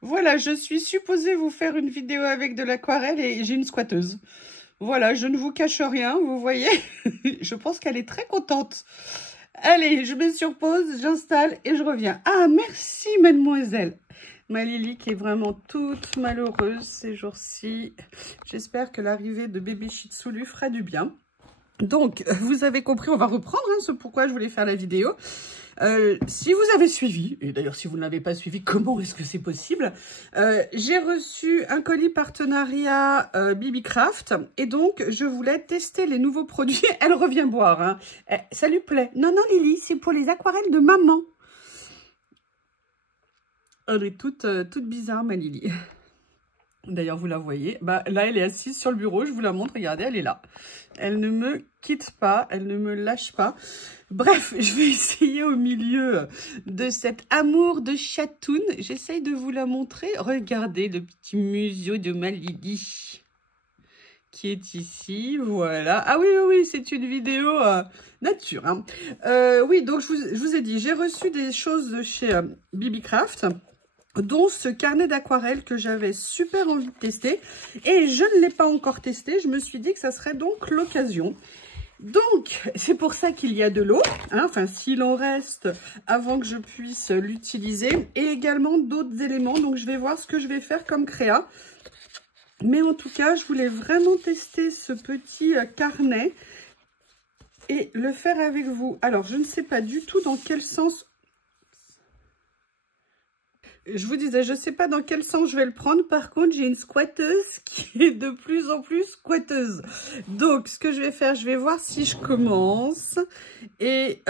Voilà, je suis supposée vous faire une vidéo avec de l'aquarelle et j'ai une squatteuse. Voilà, je ne vous cache rien, vous voyez. Je pense qu'elle est très contente. Allez, je mets sur pause, j'installe et je reviens. Ah, merci mademoiselle. Ma Lily qui est vraiment toute malheureuse ces jours-ci. J'espère que l'arrivée de bébé Shih Tzu lui fera du bien. Donc, vous avez compris, on va reprendre ce pourquoi je voulais faire la vidéo. Si vous avez suivi, et d'ailleurs si vous ne l'avez pas suivi, comment est-ce que c'est possible? J'ai reçu un colis partenariat Bibicraft et donc je voulais tester les nouveaux produits. Elle revient boire, hein. Ça lui plaît? Non, non Lily, c'est pour les aquarelles de maman. Elle est toute bizarre ma Lily. D'ailleurs, vous la voyez. Bah, là, elle est assise sur le bureau. Je vous la montre. Regardez, elle est là. Elle ne me quitte pas. Elle ne me lâche pas. Bref, je vais essayer au milieu de cet amour de chatoune. J'essaye de vous la montrer. Regardez le petit museau de ma Lily qui est ici. Voilà. Ah oui, oui, oui, c'est une vidéo nature. Hein. Oui, donc je vous ai dit, j'ai reçu des choses de chez Bibicraft, dont ce carnet d'aquarelle que j'avais super envie de tester. Et je ne l'ai pas encore testé. Je me suis dit que ça serait donc l'occasion. Donc, c'est pour ça qu'il y a de l'eau. Hein, enfin, s'il en reste avant que je puisse l'utiliser. Et également d'autres éléments. Donc, je vais voir ce que je vais faire comme créa. Mais en tout cas, je voulais vraiment tester ce petit carnet et le faire avec vous. Alors, je ne sais pas du tout dans quel sens... Je vous disais, je ne sais pas dans quel sens je vais le prendre. Par contre, j'ai une squatteuse qui est de plus en plus squatteuse. Donc, ce que je vais faire, je vais voir si je commence. Et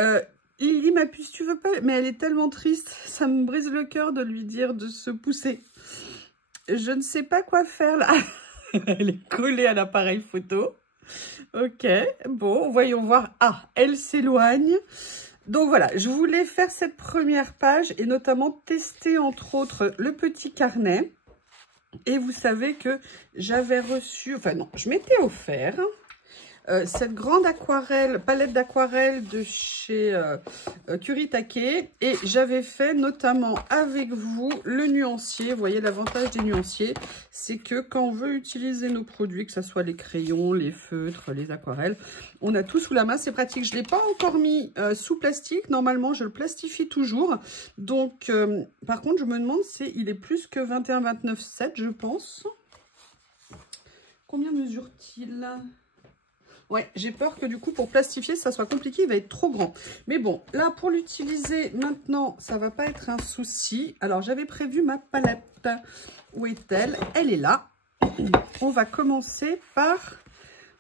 Lily, ma puce, tu veux pas? Mais elle est tellement triste. Ça me brise le cœur de lui dire de se pousser. Je ne sais pas quoi faire là. Elle est collée à l'appareil photo. Ok, bon, voyons voir. Ah, elle s'éloigne. Donc voilà, je voulais faire cette première page et notamment tester entre autres le petit carnet. Et vous savez que j'avais reçu, enfin non, je m'étais offert cette grande aquarelle, palette d'aquarelle de chez Kuritake. Et j'avais fait notamment avec vous le nuancier. Vous voyez, l'avantage des nuanciers, c'est que quand on veut utiliser nos produits, que ce soit les crayons, les feutres, les aquarelles, on a tout sous la main, c'est pratique. Je ne l'ai pas encore mis sous plastique. Normalement, je le plastifie toujours. Donc, par contre, je me demande s'il est plus que 21-29,7, je pense. Combien mesure-t-il ? Ouais, j'ai peur que du coup, pour plastifier, ça soit compliqué, il va être trop grand. Mais bon, là, pour l'utiliser maintenant, ça va pas être un souci. Alors, j'avais prévu ma palette. Où est-elle? Elle est là. On va commencer par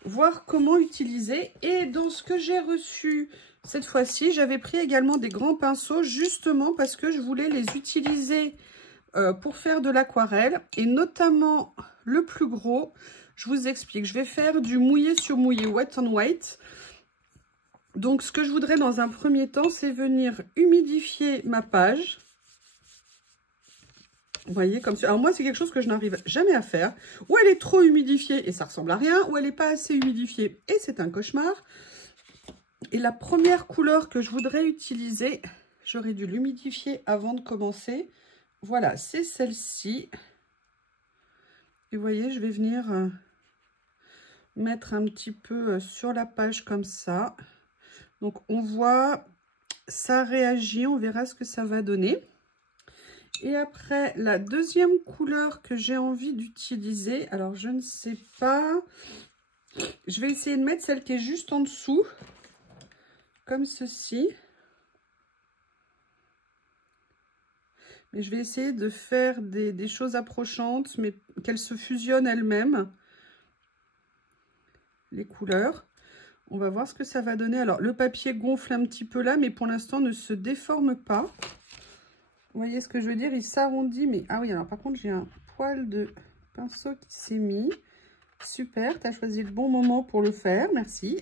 voir comment utiliser. Et dans ce que j'ai reçu cette fois-ci, j'avais pris également des grands pinceaux, justement parce que je voulais les utiliser pour faire de l'aquarelle. Et notamment, le plus gros... Je vous explique, je vais faire du mouillé sur mouillé, wet on white. Donc, ce que je voudrais dans un premier temps, c'est venir humidifier ma page. Vous voyez, comme ça. Alors, moi, c'est quelque chose que je n'arrive jamais à faire. Ou elle est trop humidifiée et ça ressemble à rien, ou elle n'est pas assez humidifiée et c'est un cauchemar. Et la première couleur que je voudrais utiliser, j'aurais dû l'humidifier avant de commencer. Voilà, c'est celle-ci. Et vous voyez, je vais venir... mettre un petit peu sur la page comme ça. Donc on voit, ça réagit, on verra ce que ça va donner. Et après, la deuxième couleur que j'ai envie d'utiliser, alors je ne sais pas, je vais essayer de mettre celle qui est juste en dessous, comme ceci. Mais je vais essayer de faire des choses approchantes, mais qu'elles se fusionnent elles-mêmes. Les couleurs. On va voir ce que ça va donner. Alors, le papier gonfle un petit peu là, mais pour l'instant, ne se déforme pas. Vous voyez ce que je veux dire? Il s'arrondit, mais... Ah oui, alors par contre, j'ai un poil de pinceau qui s'est mis. Super, tu as choisi le bon moment pour le faire. Merci.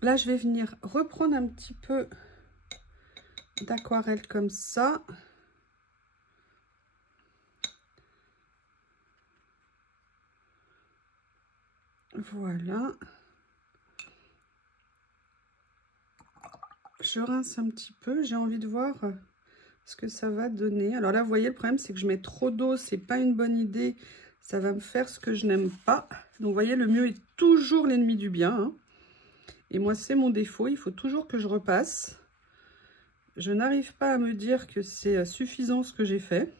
Là, je vais venir reprendre un petit peu d'aquarelle comme ça. Voilà. Je rince un petit peu. J'ai envie de voir ce que ça va donner. Alors là, vous voyez, le problème, c'est que je mets trop d'eau. C'est pas une bonne idée. Ça va me faire ce que je n'aime pas. Donc, vous voyez, le mieux est toujours l'ennemi du bien. Hein. Et moi, c'est mon défaut. Il faut toujours que je repasse. Je n'arrive pas à me dire que c'est suffisant ce que j'ai fait.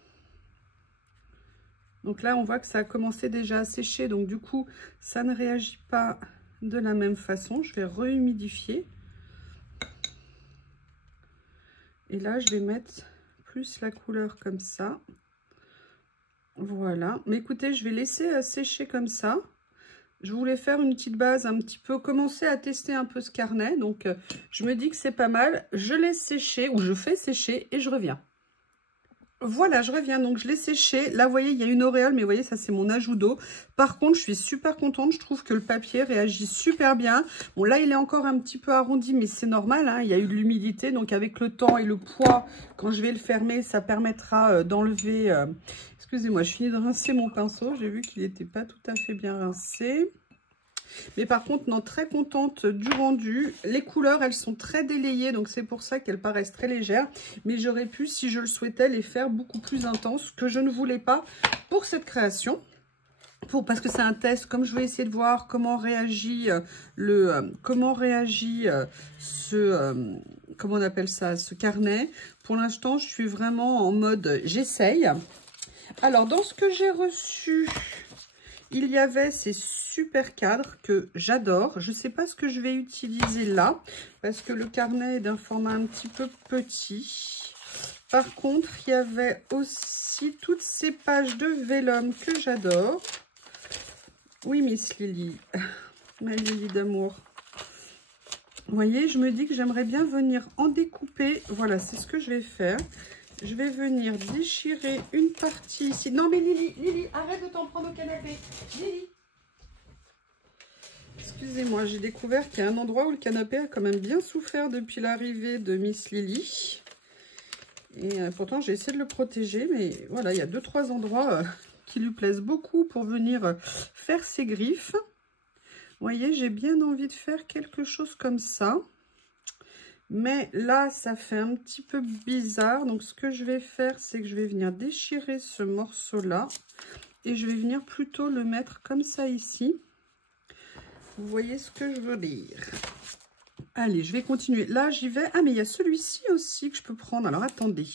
Donc là, on voit que ça a commencé déjà à sécher. Donc, du coup, ça ne réagit pas de la même façon. Je vais rehumidifier. Et là, je vais mettre plus la couleur comme ça. Voilà. Mais écoutez, je vais laisser sécher comme ça. Je voulais faire une petite base un petit peu, commencer à tester un peu ce carnet. Donc, je me dis que c'est pas mal. Je laisse sécher ou je fais sécher et je reviens. Voilà, je reviens. Donc, je l'ai séché. Là, vous voyez, il y a une auréole, mais vous voyez, ça, c'est mon ajout d'eau. Par contre, je suis super contente. Je trouve que le papier réagit super bien. Bon, là, il est encore un petit peu arrondi, mais c'est normal. Hein, il y a eu de l'humidité. Donc, avec le temps et le poids, quand je vais le fermer, ça permettra d'enlever... Excusez-moi, je finis de rincer mon pinceau. J'ai vu qu'il n'était pas tout à fait bien rincé. Mais par contre, non, très contente du rendu. Les couleurs, elles sont très délayées, donc c'est pour ça qu'elles paraissent très légères. Mais j'aurais pu, si je le souhaitais, les faire beaucoup plus intenses, que je ne voulais pas pour cette création. Parce que c'est un test, comme je vais essayer de voir comment réagit comment on appelle ça, ce carnet. Pour l'instant, je suis vraiment en mode j'essaye. Alors, dans ce que j'ai reçu, il y avait ces super cadres que j'adore. Je ne sais pas ce que je vais utiliser là, parce que le carnet est d'un format un petit peu petit. Par contre, il y avait aussi toutes ces pages de vélum que j'adore. Oui, Miss Lily, ma Lily d'amour. Vous voyez, je me dis que j'aimerais bien venir en découper. Voilà, c'est ce que je vais faire. Je vais venir déchirer une partie ici. Non mais Lily, arrête de t'en prendre au canapé. Lily. Excusez-moi, j'ai découvert qu'il y a un endroit où le canapé a quand même bien souffert depuis l'arrivée de Miss Lily. Et pourtant, j'ai essayé de le protéger. Mais voilà, il y a 2-3 endroits qui lui plaisent beaucoup pour venir faire ses griffes. Vous voyez, j'ai bien envie de faire quelque chose comme ça. Mais là, ça fait un petit peu bizarre. Donc, ce que je vais faire, c'est que je vais venir déchirer ce morceau-là. Et je vais venir plutôt le mettre comme ça ici. Vous voyez ce que je veux dire? Allez, je vais continuer. Là, j'y vais. Ah, mais il y a celui-ci aussi que je peux prendre. Alors, attendez.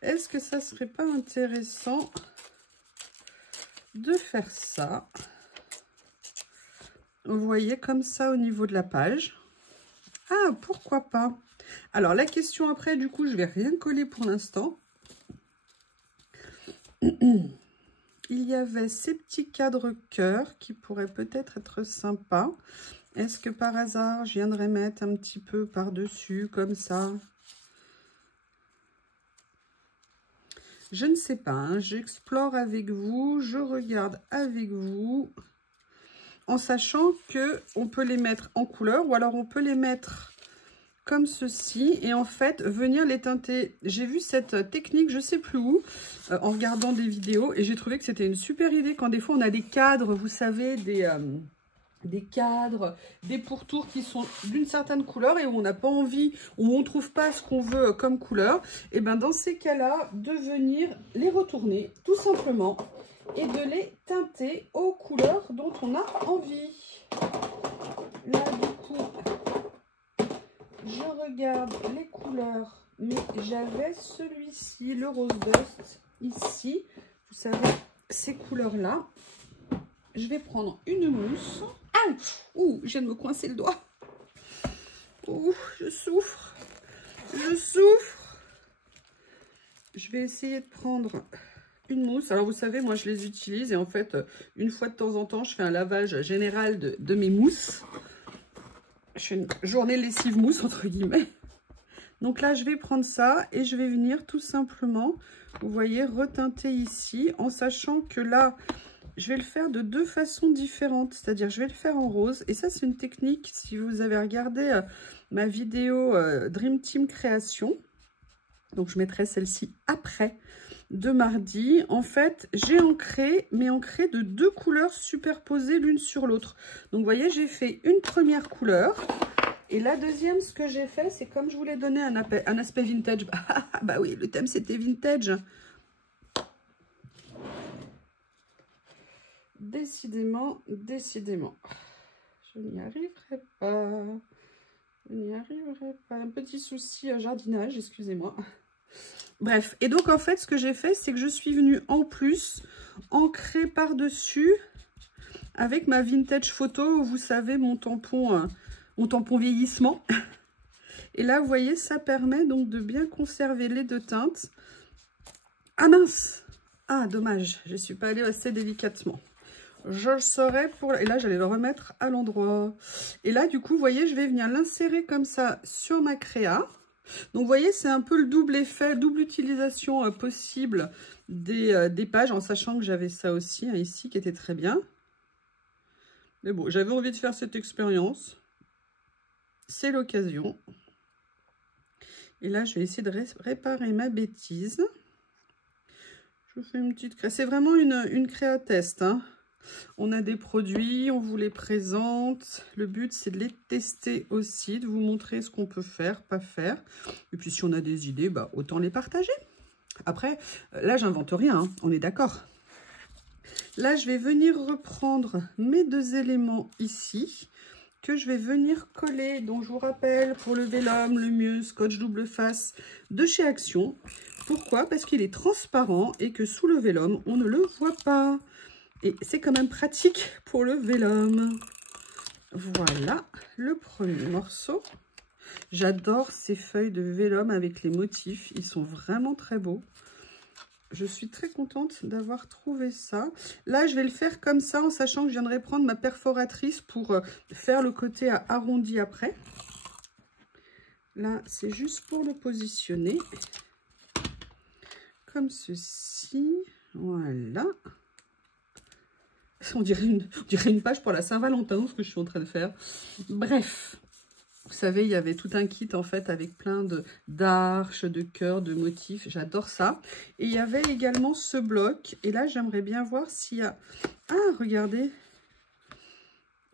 Est-ce que ça serait pas intéressant de faire ça? Vous voyez, comme ça au niveau de la page. Ah, pourquoi pas? Alors, la question après, du coup, je vais rien coller pour l'instant. Il y avait ces petits cadres cœur qui pourraient peut-être être sympas. Est-ce que par hasard, je viendrais mettre un petit peu par-dessus, comme ça? Je ne sais pas, hein. J'explore avec vous, je regarde avec vous. En sachant que on peut les mettre en couleur ou alors on peut les mettre comme ceci et en fait venir les teinter. J'ai vu cette technique, je sais plus où, en regardant des vidéos et j'ai trouvé que c'était une super idée quand des fois on a des cadres, vous savez, des cadres, des pourtours qui sont d'une certaine couleur et où on n'a pas envie, où on ne trouve pas ce qu'on veut comme couleur. Et bien dans ces cas-là, de venir les retourner tout simplement et de les teinter aux couleurs dont on a envie. Là, du coup, je regarde les couleurs, mais j'avais celui-ci, le Rose Dust, ici. Vous savez, ces couleurs-là. Je vais prendre une mousse. Ah, ouh, je viens de me coincer le doigt. Ouh, je souffre. Je souffre. Je vais essayer de prendre une mousse. Alors, vous savez, moi, je les utilise. Et en fait, une fois de temps en temps, je fais un lavage général de mes mousses. Je fais une journée lessive mousse, entre guillemets. Donc là, je vais prendre ça et je vais venir tout simplement, vous voyez, reteinter ici. En sachant que là, je vais le faire de 2 façons différentes. C'est-à-dire, je vais le faire en rose. Et ça, c'est une technique, si vous avez regardé ma vidéo Dream Team Création. Donc, je mettrai celle-ci après de mardi. En fait, j'ai ancré, mais ancré de 2 couleurs superposées l'une sur l'autre. Donc, vous voyez, j'ai fait une première couleur. Et la deuxième, ce que j'ai fait, c'est comme je voulais donner un aspect vintage. Bah oui, le thème, c'était vintage. Décidément, décidément. Je n'y arriverai pas. Je n'y arriverai pas. Un petit souci jardinage, excusez-moi. Bref, et donc en fait, ce que j'ai fait, c'est que je suis venue en plus ancrer par-dessus avec ma vintage photo, vous savez, mon tampon vieillissement. Et là, vous voyez, ça permet donc de bien conserver les deux teintes. Ah mince! Ah, dommage, je ne suis pas allée assez délicatement. Je le saurais pour... Et là, j'allais le remettre à l'endroit. Et là, du coup, vous voyez, je vais venir l'insérer comme ça sur ma créa. Donc, vous voyez, c'est un peu le double effet, double utilisation possible des pages, en sachant que j'avais ça aussi, ici, qui était très bien. Mais bon, j'avais envie de faire cette expérience. C'est l'occasion. Et là, je vais essayer de réparer ma bêtise. Je vous fais une petite créa. C'est vraiment une créa test, hein. On a des produits, on vous les présente. Le but, c'est de les tester aussi, de vous montrer ce qu'on peut faire, pas faire. Et puis, si on a des idées, bah, autant les partager. Après, là, j'invente rien, hein, on est d'accord. Là, je vais venir reprendre mes deux éléments ici, que je vais venir coller. Donc, je vous rappelle, pour le vélum, le mieux, scotch double face de chez Action. Pourquoi? Parce qu'il est transparent et que sous le vélum, on ne le voit pas. Et c'est quand même pratique pour le vélum. Voilà le premier morceau. J'adore ces feuilles de vélum avec les motifs. Ils sont vraiment très beaux. Je suis très contente d'avoir trouvé ça. Là, je vais le faire comme ça en sachant que je viendrai prendre ma perforatrice pour faire le côté arrondi après. Là, c'est juste pour le positionner. Comme ceci. Voilà. On dirait une page pour la Saint-Valentin, ce que je suis en train de faire. Bref, vous savez, il y avait tout un kit en fait avec plein d'arches, de cœurs, de motifs. J'adore ça. Et il y avait également ce bloc. Et là, j'aimerais bien voir s'il y a... Ah, regardez.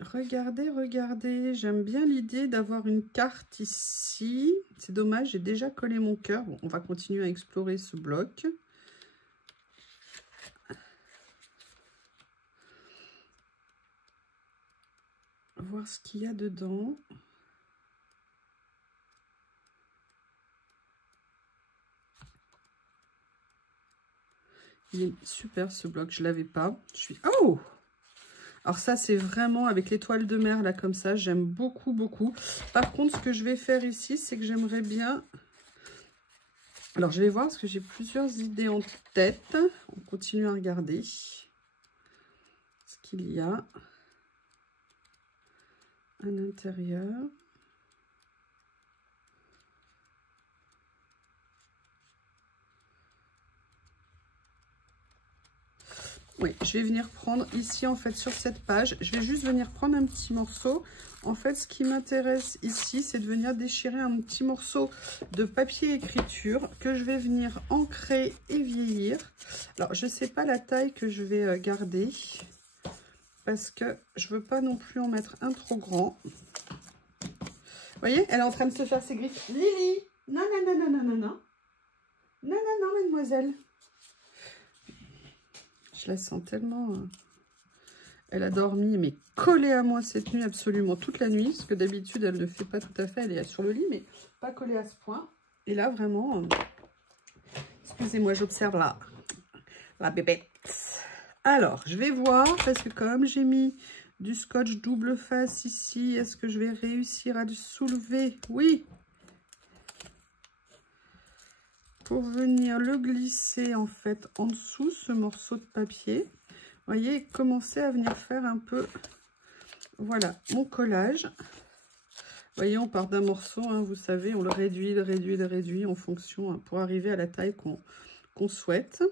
Regardez, regardez. J'aime bien l'idée d'avoir une carte ici. C'est dommage, j'ai déjà collé mon cœur. Bon, on va continuer à explorer ce bloc. Voir ce qu'il y a dedans. Il est super ce bloc, je l'avais pas. Je suis... Oh! Alors ça, c'est vraiment avec l'étoile de mer, là, comme ça. J'aime beaucoup, beaucoup. Par contre, ce que je vais faire ici, c'est que j'aimerais bien... Alors, je vais voir, parce que j'ai plusieurs idées en tête. On continue à regarder ce qu'il y a à l'intérieur. Oui, je vais venir prendre ici, en fait, sur cette page, je vais juste venir prendre un petit morceau. En fait, ce qui m'intéresse ici, c'est de venir déchirer un petit morceau de papier écriture que je vais venir ancrer et vieillir. Alors, je ne sais pas la taille que je vais garder parce que je ne veux pas non plus en mettre un trop grand. Vous voyez, elle est en train de se faire ses griffes. Lily! Non, non, non, non, non, non, non. Non, non, non, mademoiselle. Je la sens tellement... Elle a dormi, mais collée à moi cette nuit, absolument toute la nuit. Parce que d'habitude, elle ne le fait pas tout à fait. Elle est sur le lit, mais pas collée à ce point. Et là, vraiment... Excusez-moi, j'observe la bébête. Alors, je vais voir, parce que comme j'ai mis du scotch double face ici, est-ce que je vais réussir à le soulever? Oui. Pour venir le glisser, en fait, en dessous, ce morceau de papier. Vous voyez, commencer à venir faire un peu, voilà, mon collage. Vous voyez, on part d'un morceau, hein, vous savez, on le réduit en fonction, hein, pour arriver à la taille qu'on souhaite.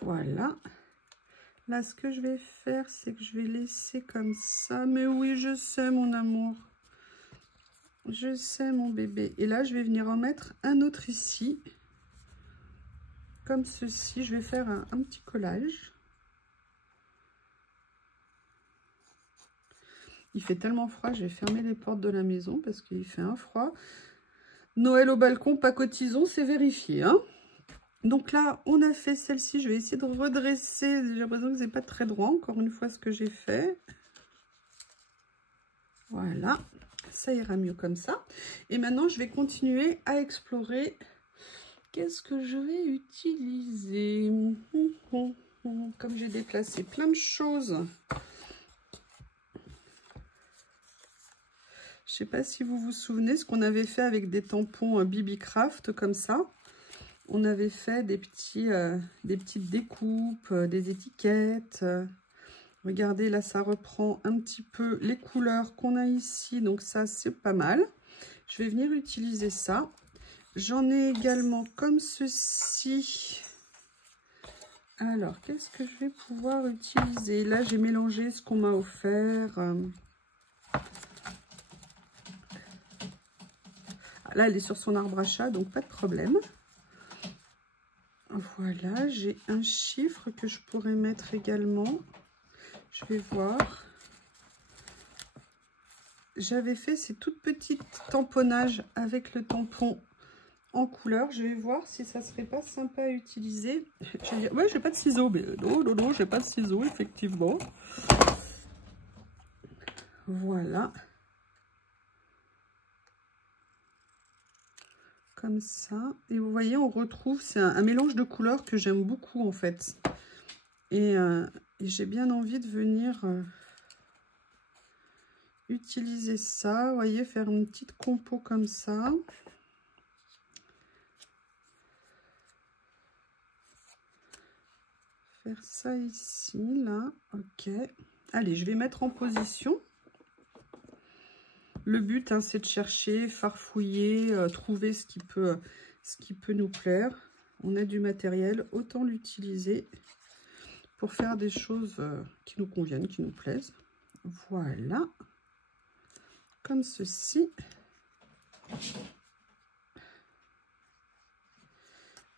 Voilà. Là, ce que je vais faire, c'est que je vais laisser comme ça. Mais oui, je sais, mon amour. Je sais, mon bébé. Et là, je vais venir en mettre un autre ici. Comme ceci, je vais faire un petit collage. Il fait tellement froid, je vais fermer les portes de la maison parce qu'il fait un froid. Noël au balcon, pas cotisons, c'est vérifié. Hein. Donc là, on a fait celle-ci. Je vais essayer de redresser. J'ai l'impression que c'est pas très droit, encore une fois, ce que j'ai fait. Voilà, ça ira mieux comme ça. Et maintenant, je vais continuer à explorer. Qu'est-ce que je vais utiliser? Comme j'ai déplacé plein de choses. Je ne sais pas si vous vous souvenez ce qu'on avait fait avec des tampons BB Craft comme ça. On avait fait des petites découpes, des étiquettes. Regardez, là, ça reprend un petit peu les couleurs qu'on a ici. Donc ça, c'est pas mal. Je vais venir utiliser ça. J'en ai également comme ceci. Alors, qu'est-ce que je vais pouvoir utiliser? Là, j'ai mélangé ce qu'on m'a offert. Là, elle est sur son arbre à chat, donc pas de problème. Voilà, j'ai un chiffre que je pourrais mettre également. Je vais voir. J'avais fait ces toutes petites tamponnages avec le tampon en couleur. Je vais voir si ça serait pas sympa à utiliser. Je vais dire, ouais, j'ai pas de ciseaux, mais non, j'ai pas de ciseaux, effectivement. Voilà. Comme ça. Et vous voyez, on retrouve, c'est un mélange de couleurs que j'aime beaucoup en fait. Et j'ai bien envie de venir utiliser ça. Vous voyez, faire une petite compo comme ça. Faire ça ici, là. Ok. Allez, je vais mettre en position. Le but, hein, c'est de chercher, farfouiller, trouver ce qui peut nous plaire. On a du matériel, autant l'utiliser pour faire des choses qui nous conviennent, qui nous plaisent. Voilà. Comme ceci.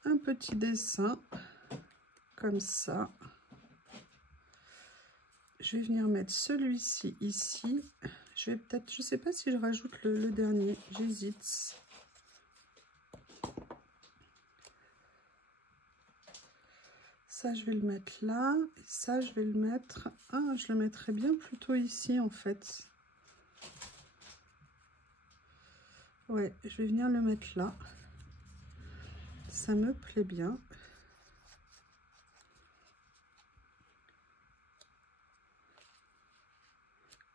Un petit dessin, comme ça. Je vais venir mettre celui-ci ici. Je vais peut-être, je sais pas si je rajoute le dernier, j'hésite. Ça, je vais le mettre là. Et ça, je vais le mettre... Ah, je le mettrais bien plutôt ici, en fait. Ouais, je vais venir le mettre là. Ça me plaît bien.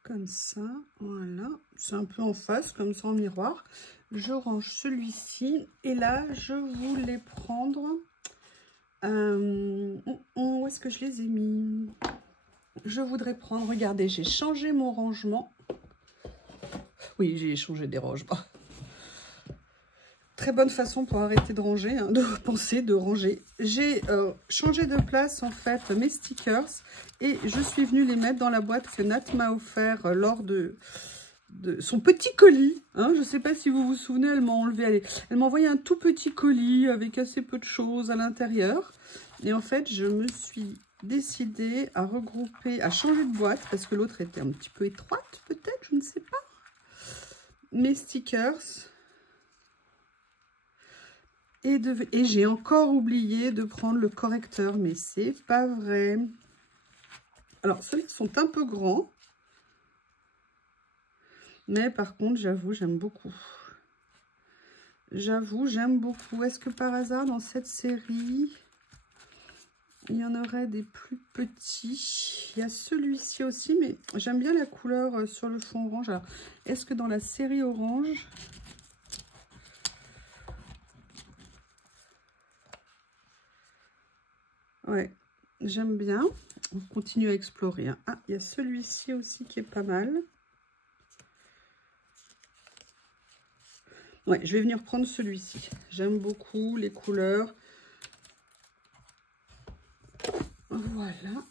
Comme ça, voilà. C'est un peu en face, comme ça en miroir. Je range celui-ci. Et là, je voulais prendre... où est-ce que je les ai mis? Je voudrais prendre... Regardez, j'ai changé mon rangement. Oui, j'ai changé des rangements. Très bonne façon pour arrêter de ranger, hein, de penser, de ranger. J'ai changé de place, en fait, mes stickers. Et je suis venue les mettre dans la boîte que Nat m'a offert lors de son petit colis. Hein, je ne sais pas si vous vous souvenez, elle m'a enlevé. Elle m'a envoyé un tout petit colis avec assez peu de choses à l'intérieur. Et en fait, je me suis décidée à regrouper, à changer de boîte. Parce que l'autre était un petit peu étroite, peut-être, je ne sais pas. Mes stickers... Et j'ai encore oublié de prendre le correcteur, mais c'est pas vrai. Alors, ceux-là sont un peu grands. Mais par contre, j'avoue, j'aime beaucoup. J'avoue, j'aime beaucoup. Est-ce que par hasard, dans cette série, il y en aurait des plus petits? Il y a celui-ci aussi, mais j'aime bien la couleur sur le fond orange. Alors, est-ce que dans la série orange... Ouais, j'aime bien. On continue à explorer. Hein. Ah, il y a celui-ci aussi qui est pas mal. Ouais, je vais venir prendre celui-ci. J'aime beaucoup les couleurs. Voilà.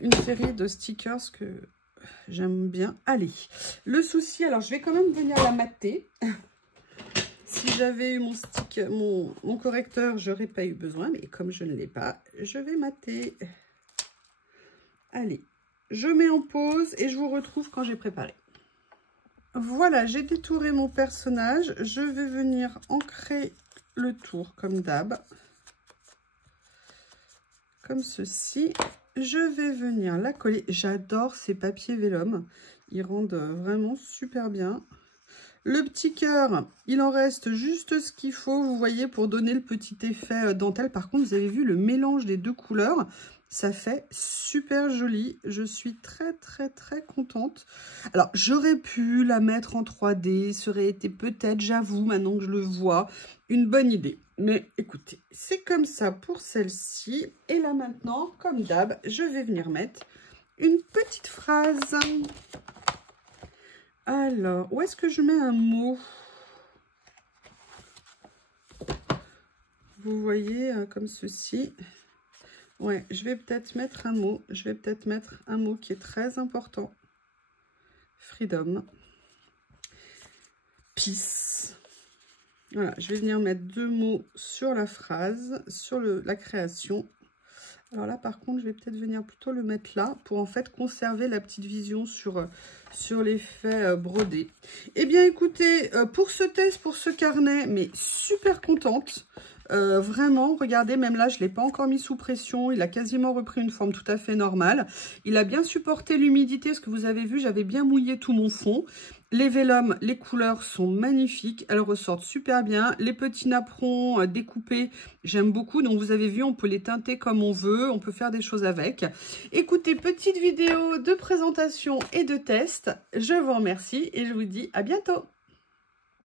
Une série de stickers que j'aime bien. Allez, le souci, alors je vais quand même venir la mater. Si j'avais eu mon correcteur, j'aurais pas eu besoin, mais comme je ne l'ai pas, je vais mater. Allez, je mets en pause et je vous retrouve quand j'ai préparé. Voilà, j'ai détouré mon personnage. Je vais venir ancrer le tour comme d'hab. Comme ceci. Je vais venir la coller. J'adore ces papiers vélum. Ils rendent vraiment super bien. Le petit cœur, il en reste juste ce qu'il faut, vous voyez, pour donner le petit effet dentelle. Par contre, vous avez vu le mélange des deux couleurs. Ça fait super joli. Je suis très, très, très contente. Alors, j'aurais pu la mettre en 3D. Ça aurait été peut-être, j'avoue, maintenant que je le vois, une bonne idée. Mais écoutez, c'est comme ça pour celle-ci. Et là, maintenant, comme d'hab, je vais venir mettre une petite phrase. Alors, où est-ce que je mets un mot? Vous voyez, comme ceci. Ouais, je vais peut-être mettre un mot. Je vais peut-être mettre un mot qui est très important. Freedom. Peace. Voilà, je vais venir mettre 2 mots sur la phrase, sur la création. Alors là, par contre, je vais peut-être venir plutôt le mettre là pour en fait conserver la petite vision sur l'effet brodé. Eh bien, écoutez, pour ce test, pour ce carnet, mais super contente. Vraiment, regardez, même là, je ne l'ai pas encore mis sous pression. Il a quasiment repris une forme tout à fait normale. Il a bien supporté l'humidité, ce que vous avez vu, j'avais bien mouillé tout mon fond. Les vélums, les couleurs sont magnifiques. Elles ressortent super bien. Les petits napperons découpés, j'aime beaucoup. Donc, vous avez vu, on peut les teinter comme on veut. On peut faire des choses avec. Écoutez, petite vidéo de présentation et de test. Je vous remercie et je vous dis à bientôt.